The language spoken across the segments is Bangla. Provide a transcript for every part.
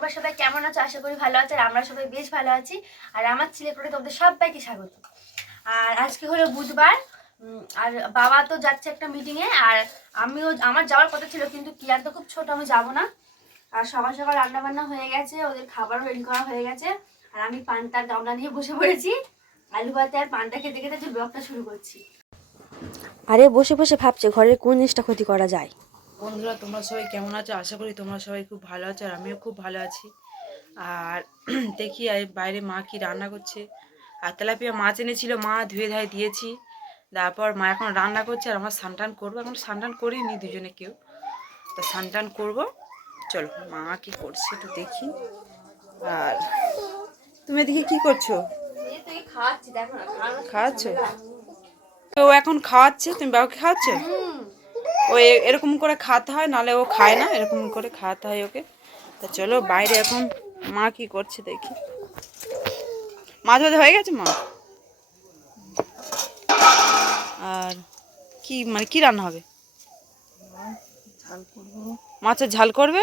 তোমরা সবাই কেমন আছো? আশা করি ভালো আছো। আর আমরা সবাই বেশ ভালো আছি। আর আমার ছেলেপুলে তোমাদের সবাইকে স্বাগত। আর আজকে হলো বুধবার, আর বাবা তো যাচ্ছে একটা মিটিংয়ে, আর আমিও আমার যাওয়ার কথা ছিল, কিন্তু কিয়ার তো খুব ছোট, আমি যাবো না। আর সকাল সকাল রান্না বান্না হয়ে গেছে, ওদের খাবারও রেডি করা হয়ে গেছে। আর আমি পান্তার গামলা নিয়ে বসে পড়েছি, আলু ভাতে আর পান্তা খেতে খেতে যে ব্লগটা শুরু করছি। আরে বসে বসে ভাবছে ঘরের কোন জিনিসটা ক্ষতি করা যায়। বন্ধুরা, তোমরা সবাই কেমন আছো? আশা করি তোমরা সবাই খুব ভালো আছো, আর আমিও খুব ভালো আছি। আর দেখি বাইরে মা কি রান্না করছে। আর তেলাপিয়া মাছ এনেছিল, মা ধুয়ে ধায়ে দিয়েছি। তারপর মা এখন রান্না করছে, আর আমার স্নান করবো। এখন স্নান করিনি দুজনে কেউ, তো স্নান করবো। চলো মা কি করছে একটু দেখি। আর তুমি এদিকে কি করছো? খাওয়াচ্ছ? ও এখন খাওয়াচ্ছে, তুমি বাবাকে খাওয়াচ্ছ? ও এরকম করে খাওয়াতে হয়, নাহলে ও খায় না, এরকম করে খাওয়াতে হয় ওকে। তা চলো বাইরে এখন মা কি করছে দেখি। মাছ ভাজা হয়ে গেছে মা? আর কি মানে কি রান্না হবে? মাছের ঝাল করবে,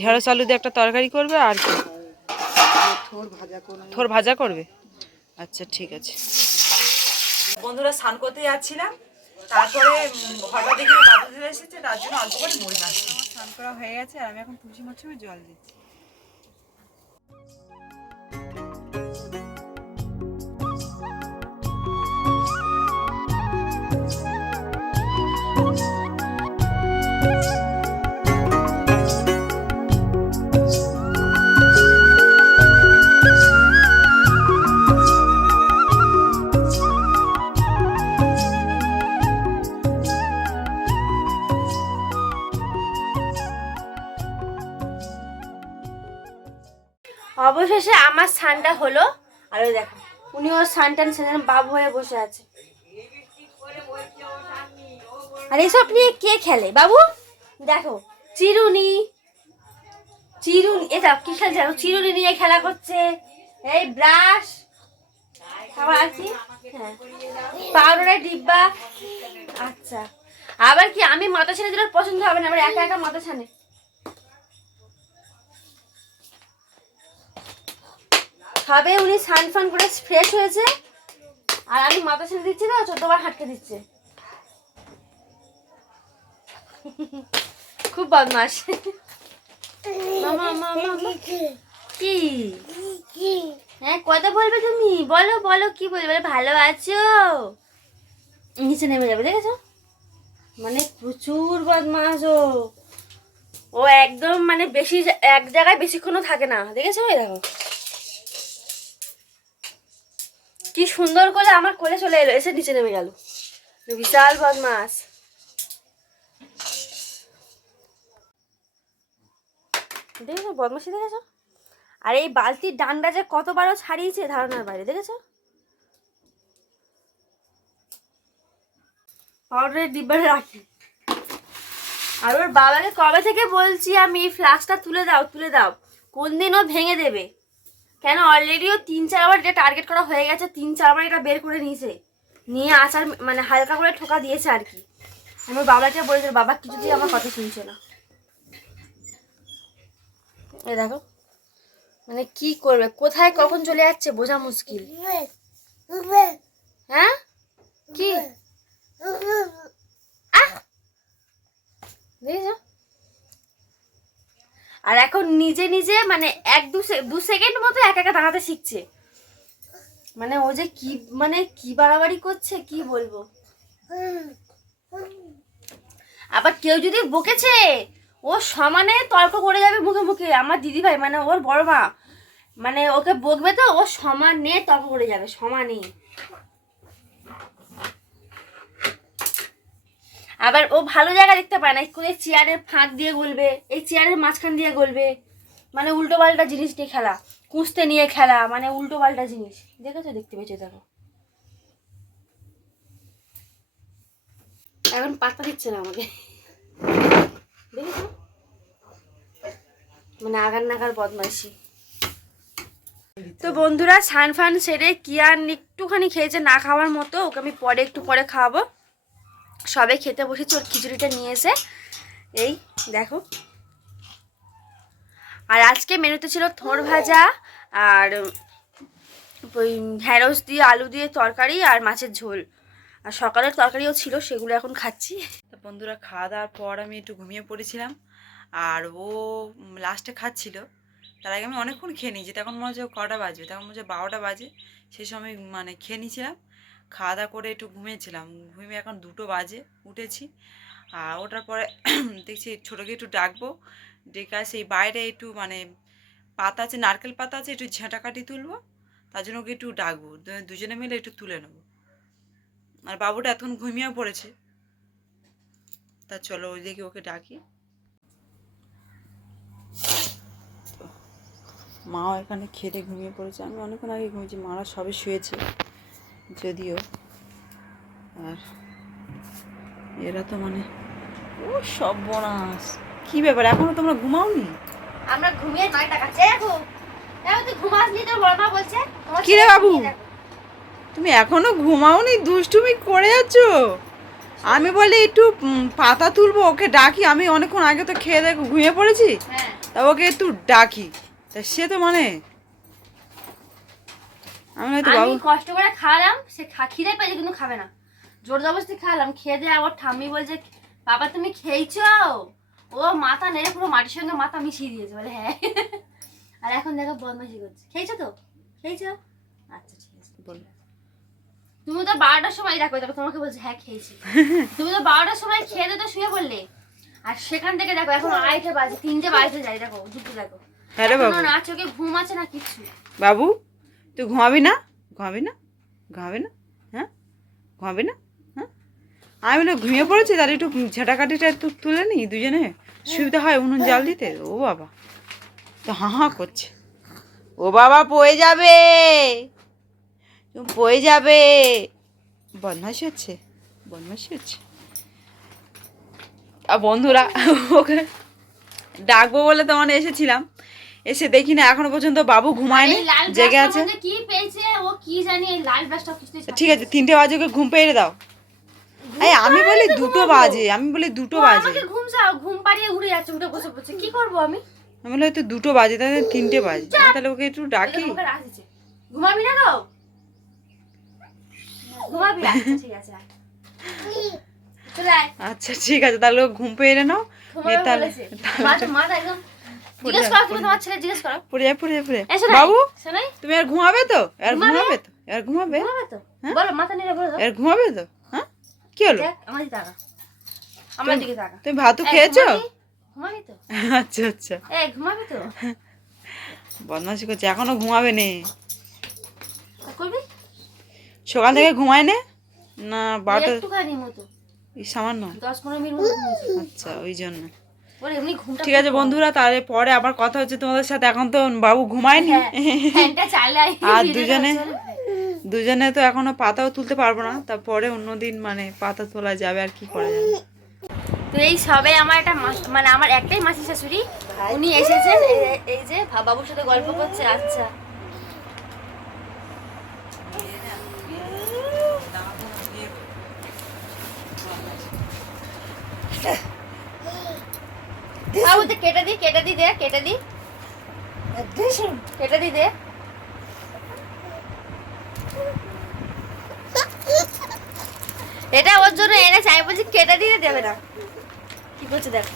ঢেঁড়স আলু দিয়ে একটা তরকারি করবে, আর কি থোর ভাজা করবে। আচ্ছা ঠিক আছে। বন্ধুরা, স্নান করতে যাচ্ছিলাম, তারপরে হঠাৎ দেখি দাদু ধরে এসেছে, তার জন্য অল্প করে মুড়ি মাছ। আমার স্নান করা হয়ে গেছে, আর আমি এখন তুলসী মরসুমে জল দিচ্ছি। অবশেষে আমার স্নানটা হলো। আর ওই দেখো উনিও স্নান সেখানে বাবু হয়ে বসে আছে। আর এইসব নিয়ে কে খেলে বাবু? দেখো চিরুনি চিরুনি, এটা কি খেলছে? চিরুনি নিয়ে খেলা করছে। এই ব্রাশ, আবার আর কি, হ্যাঁ পাউডারের ডিব্বা। আচ্ছা, আবার কি আমি মাথা ছানে দিলে পছন্দ হবে না, আবার একা একা মাথা ছানে। খাবে, উনি স্নান ফান করে ফ্রেশ হয়েছে, আর আমি মাথা ছেড়ে দিচ্ছি না, 14 বার হাঁটকে দিচ্ছে। খুব বদমাস। কি হ্যাঁ কথা বলবে তুমি? বলো বলো, কি বলবে? ভালো আছো? নিচে নেমে যাবে, দেখেছো? মানে প্রচুর বদমাস ও একদম, মানে বেশি এক জায়গায় বেশিক্ষণও থাকে না, দেখেছো? এই দেখো কি সুন্দর করে আমার কোলে চলে এলো, এসে নিচে নেমে গেল। বিশাল বদমাস। দেখেছো বদমাসি, দেখেছো? আর এই বালতির ডান্ডা যে কতবারও ছাড়িয়েছে ধারণার বাইরে, দেখেছো? পাউডারের ডিব্বা রাখি। আর ওর বাবাকে কবে থেকে বলছি আমি, ফ্লাস্কটা তুলে দাও তুলে দাও, কোন দিন ও ভেঙে দেবে। কেন অলরেডি ও 3-4 বার এটা টার্গেট করা হয়ে গেছে, 3-4 বার এটা বের করে নিয়েছে, নিয়ে আসার মানে হালকা করে ঠোকা দিয়েছে আর কি। আমি বাবাকে বলেছি, বাবা কিছুতেই আমার কথা শুনছে না। এ দেখো মানে কি করবে, কোথায় কখন চলে যাচ্ছে বোঝা মুশকিল। হ্যাঁ কি দেখেছো? আর এখন নিজে নিজে মানে 1-2 সেকেন্ড মতো একা একা দাঁড়াতে শিখছে। মানে ও যে কি মানে কি বাড়াবাড়ি করছে কি বলবো। আবার কেউ যদি বকেছে, ও সমানে তর্ক করে যাবে মুখে মুখে। আমার দিদি ভাই মানে ওর বড় মা, মানে ওকে বকবে তো ও সমানে তর্ক করে যাবে, সমানে। আবার ও ভালো জায়গা দেখতে পায় না, এই চেয়ারের ফাঁক দিয়ে গলবে, এই চেয়ারের মাঝখান দিয়ে গলবে, মানে উল্টো পাল্টা জিনিস নিয়ে খেলা, কুঁচতে নিয়ে খেলা, মানে উল্টো পাল্টা জিনিস। দেখেছো? দেখতে পেয়েছো? দেখো এখন পাত্তা দিচ্ছে না আমাকে, দেখেছো? মানে আগার নাগার বদমাইশি। তো বন্ধুরা, স্নান ফান সেরে কিয়ান একটুখানি খেয়েছে না খাওয়ার মতো, ওকে আমি পরে একটু পরে খাওয়াবো। সবাই খেতে বসেছি, ওর খিচুড়িটা নিয়ে এসে এই দেখো। আর আজকে মেনুতে ছিল থোড় ভাজা আর ওই ঢেঁড়স দিয়ে আলু দিয়ে তরকারি আর মাছের ঝোল, আর সকালের তরকারিও ছিল, সেগুলো এখন খাচ্ছি। তো বন্ধুরা, খাওয়া দাওয়ার পর আমি একটু ঘুমিয়ে পড়েছিলাম, আর ও লাস্টে খাচ্ছিল। তার আগে আমি অনেকক্ষণ খেয়ে নিয়েছি, তখন মনে হচ্ছে কটা বাজবে, তখন মনে হচ্ছে 12টা বাজে। সেই সময় মানে খেয়ে নিয়েছিলাম, খাওয়া দাওয়া করে একটু ঘুমিয়েছিলাম। ঘুমিয়ে এখন 2টো বাজে, উঠেছি। আর ওটার পরে দেখছি ছোটোকে একটু ডাকবো, ডেকে সেই বাইরে একটু মানে পাতা আছে, নারকেল পাতা আছে, একটু ঝেঁটা কাটি তুলবো, তার জন্য ওকে একটু ডাকবো, দুজনে মিলে একটু তুলে নেবো। আর বাবুটা এতক্ষণ ঘুমিয়ে পড়েছে, তা চলো ওই দিকে ওকে ডাকি। মাও এখানে খেতে ঘুমিয়ে পড়েছে, আমি অনেকক্ষণ আগে ঘুমিয়েছি, মারা সবে শুয়েছে যদিও। আর এরা তো মানে ও সর্বনাশ, কি ব্যাপার, এখনো তোমরা ঘুমাওনি? আমরা ঘুমিয়ে 9টা কাছে। দেখো দেখো, তুই ঘুমাসনি, তোর বড় মা বলছে। কি রে বাবু, তুমি এখনো ঘুমাওনি, দুষ্টুমি করে যাচ্ছ? আমি বলি একটু পাতা তুলবো, ওকে ডাকি, আমি অনেকক্ষণ আগে তো খেয়ে দেখো ঘুমিয়ে পড়েছি, হ্যাঁ তা ওকে একটু ডাকি, তা সে তো মানে আমি হয়তো বাবু আমি কষ্ট করে খাওয়ালাম, সে খিদে পেয়েছে কিন্তু খাবে না, জোর জবরদস্তি খাওয়ালাম, খেয়ে দিয়ে আবার ঠাম্মি বলছে বাবা তুমি খেয়েছো? ও মাথা নেড়ে পুরো মাটির সঙ্গে মাথা মিশিয়ে দিয়েছে, বলে হ্যাঁ। আর এখন দেখো বদমাইশি করছে। খেয়েছো তো? খেয়েছো? আচ্ছা ঠিক আছে। বলো। তুমি তো 12টার সময় দেখো, তারপর তোমাকে বলছে হ্যাঁ খেয়েছি। তুমি তো 12টার সময় খেয়ে তো শুয়ে পড়লে, আর সেখান থেকে দেখো এখন 2:30 বাজে, 3টে বাজতে যাই, দেখো দুটো দেখো। হ্যাঁ রে বাবু, না চোখে ঘুম আছে না কিছু। বাবু তুই ঘুমাবি না? ঘুমাবি না? ঘুমাবি না? হ্যাঁ ঘুমাবি না? হ্যাঁ আমি বলে ঘুমিয়ে পড়েছি, তাহলে একটু ঝাঁটাকাঠিটা একটু তুলে নিই, দুজনে সুবিধা হয় উনুন জাল দিতে। ও বাবা তো হাঁ হাঁ করছে, ও বাবা পড়ে যাবে, তুমি পড়ে যাবে, বদমাইশি হচ্ছে, বদমাইশি হচ্ছে। আর বন্ধুরা, ওকে ডাকবো বলে তোমার এসেছিলাম, এসে দেখি না এখনো পর্যন্ত বাবু ঘুমায়নি, এই লাল জেগে ব্রাশটার আছে। মধ্যে কি পেয়েছে ও কি জানি, এই লাল ব্রাশটা কিছুতেই ছাড়ছে ঠিক আছে 3টে বাজে ওকে ঘুম পেড়ে দাও। এই আমি বলি 2টো বাজে, আমি বলি 2টো ও বাজে, আমাকে ঘুম পাড়িয়ে উড়ে যাচ্ছে, উঠে বসে পড়ছে, কি করব আমি? আমি বলি হয়তো 2টো বাজে, তাহলে 3টে বাজে, তাহলে ওকে একটু ডাকি। ওকে রাখছে। ঘুমাবি না তো? ঘুমাবি? আচ্ছা ঠিক আছে আয়। চলে আয়। আচ্ছা ঠিক আছে, তাহলে ও ঘুম পেড়ে নাও, ঘুমাবে তাহলে বলেছে। মাথা একদম জিজ্ঞেস করো, তুমি তোমার ছেলে জিজ্ঞেস করো। পড়ে যায়, পড়ে যায়, পড়ে যায়। এই শোনাই, বাবু শোনাই, তুমি আর ঘুমাবে তো? আর ঘুমাবে? ঘুমাবে তো? আর ঘুমাবে? ঘুমাবে তো? হ্যাঁ? বলো, মাথা নেড়ে বলো তো। আর ঘুমাবে তো? হ্যাঁ কি হলো? দেখ আমার দিকে তাকা, আমার দিকে তাকা। তুমি ভাতও এই, খেয়েছো? ঘুমাবি তো? আচ্ছা আচ্ছা, এই ঘুমাবি তো? বদমাশি করছে, এখনো ঘুমাবে নে? তা করবি? সকাল থেকে ঘুমায় নে না? 12টা একটুখানি মতো, সামান্য? 10-15 মিনিট মতো ঘুমিয়েছি। আচ্ছা ওই জন্য। ওর এমনি ঘুমটা ঠিক আছে বন্ধুরা, তাহলে পরে আবার কথা হচ্ছে তোমাদের সাথে, এখন তো বাবু ঘুমায়নি। হ্যাঁ, ফ্যানটা চালাই। আর দুজনে তো এখনো পাতাও তুলতে পারবো না, তারপরে অন্যদিন মানে পাতা তোলা যাবে, আর কি করা যাবে। তো এই সবে আমার একটা মানে আমার একটাই মাসি শাশুড়ি, উনি এসেছেন, এই যে বাবুর সাথে গল্প করছে। আচ্ছা বাবু তো কেটে দি দে, কেটে দি দে। এটা ওর জন্য এনেছে, আমি বলছি কেটে দিতে দেবে না, কি করছে দেখ।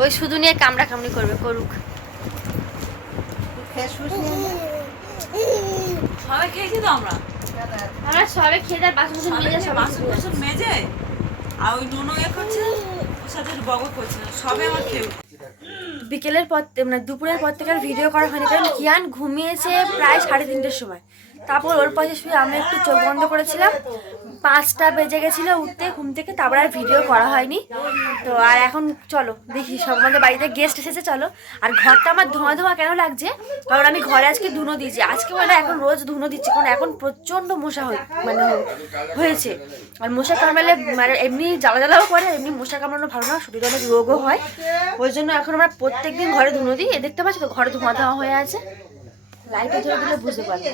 ওই শুধু নিয়ে কামড়া কামড়ি করবে, করুক। সবাই খেয়েছি তো আমরা সবে খেয়ে দেয়, বাসন মেজে সব বাসন মেজে, আর ওই নুনো করছে, ওর সাথে বগর করছে, সবে আমার খেয়ে। বিকেলের পর মানে দুপুরের পর থেকে আর ভিডিও করা হয়নি, কারণ কিয়ান ঘুমিয়েছে প্রায় 3:30টার সময়। তারপর ওর পাশে শুয়ে আমি একটু চোখ বন্ধ করেছিলাম, 5টা বেজে গেছিলো উঠতে ঘুম থেকে, তারপর আর ভিডিও করা হয়নি। তো আর এখন চলো দেখি, সব আমাদের বাড়িতে গেস্ট এসেছে, চলো। আর ঘরটা আমার ধোঁয়া ধোঁয়া কেন লাগছে, কারণ আমি ঘরে আজকে ধুনো দিয়েছি, আজকে মানে এখন রোজ ধুনো দিচ্ছি, কারণ এখন প্রচণ্ড মশা মানে হয়েছে। আর মশা কামড়ালে মানে এমনি জ্বালা জ্বালাও করে, এমনি মশা কামড়ানো ভালো না, শরীরে অনেক রোগও হয়। ওই জন্য এখন আমরা প্রত্যেকদিন ঘরে ধুনো দিই। দেখতে পাচ্ছি তো ঘরে ধোঁয়া ধোঁয়া হয়ে আছে, লাইটে ধরে দিলে বুঝতে পারবে।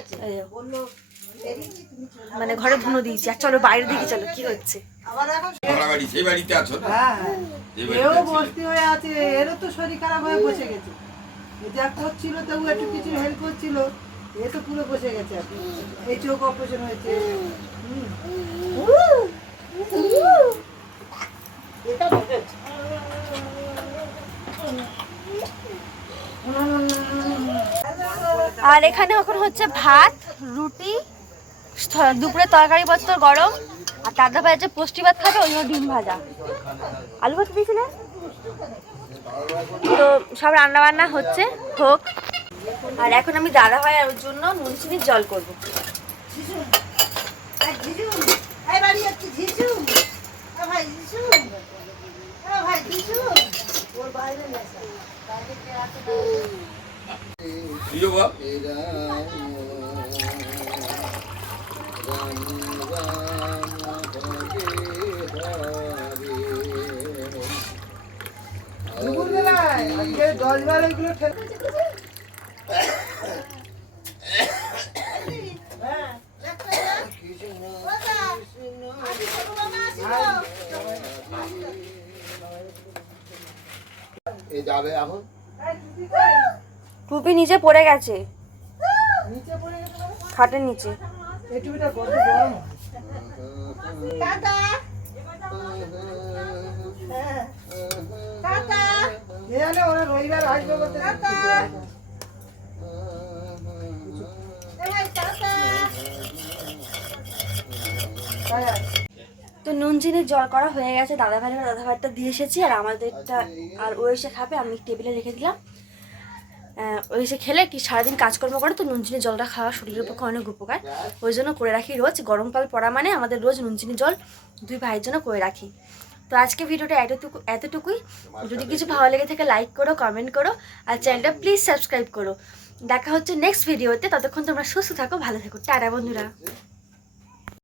মানে ঘরে ধুনো দিয়েছি। আর চলো বাইরে দিকে চলো কি হচ্ছে। সেই বাড়িতে আছো না? হ্যাঁ যে এও বাড়িতে আছি। বস্তি হয়ে আছে, এরও তো শরীর খারাপ হয়ে বসে গেছে। এ যা করছিল তবু একটু কিছু হেল্প করছিল, এ তো পুরো বসে গেছে এখন। এই চোখ অপারেশন হয়েছে। আর এখানে এখন হচ্ছে ভাত, রুটি, দুপুরে তরকারি পত্র গরম, আর দাদা ভাই যে পুষ্টি ভাত খাবে ওই ডিম ভাজা, আলু ভাত দিয়েছিলে। তো সব রান্না বান্না হচ্ছে, হোক। আর এখন আমি দাদা ভাই আর ওর জন্য নুন চিনির জল করবো। প্রিয় বাপ, দুপুরবেলায় আজকে 10 বার এগুলো যাবে এখন টুপি নিচে পড়ে গেছে, নিচে পড়ে গেছে না? খাটের নিচে। এই টুপিটা বড্ড গরম। কে জানে ওরা রবিবার আসবে বলতে। তো নুন চিনির জল করা হয়ে গেছে, দাদা ভাইটা দিয়ে এসেছি, আর আমাদেরটা আর ও এসে খাবে, আমি টেবিলে রেখে দিলাম। ও এসে খেলে কি সারাদিন কাজকর্ম করে, তো নুন চিনির জলটা খাওয়া শরীরের পক্ষে অনেক উপকার, ওই জন্য করে রাখি রোজ। গরমকাল পড়া মানে আমাদের রোজ নুন চিনির জল দুই ভাইয়ের জন্য করে রাখি। তো আজকে ভিডিওটা এতটুকুই। যদি কিছু ভালো লেগে থাকে লাইক করো, কমেন্ট করো, আর চ্যানেলটা প্লিজ সাবস্ক্রাইব করো। দেখা হচ্ছে নেক্সট ভিডিওতে, ততক্ষণ তোমরা সুস্থ থাকো, ভালো থাকো, টাটা বন্ধুরা।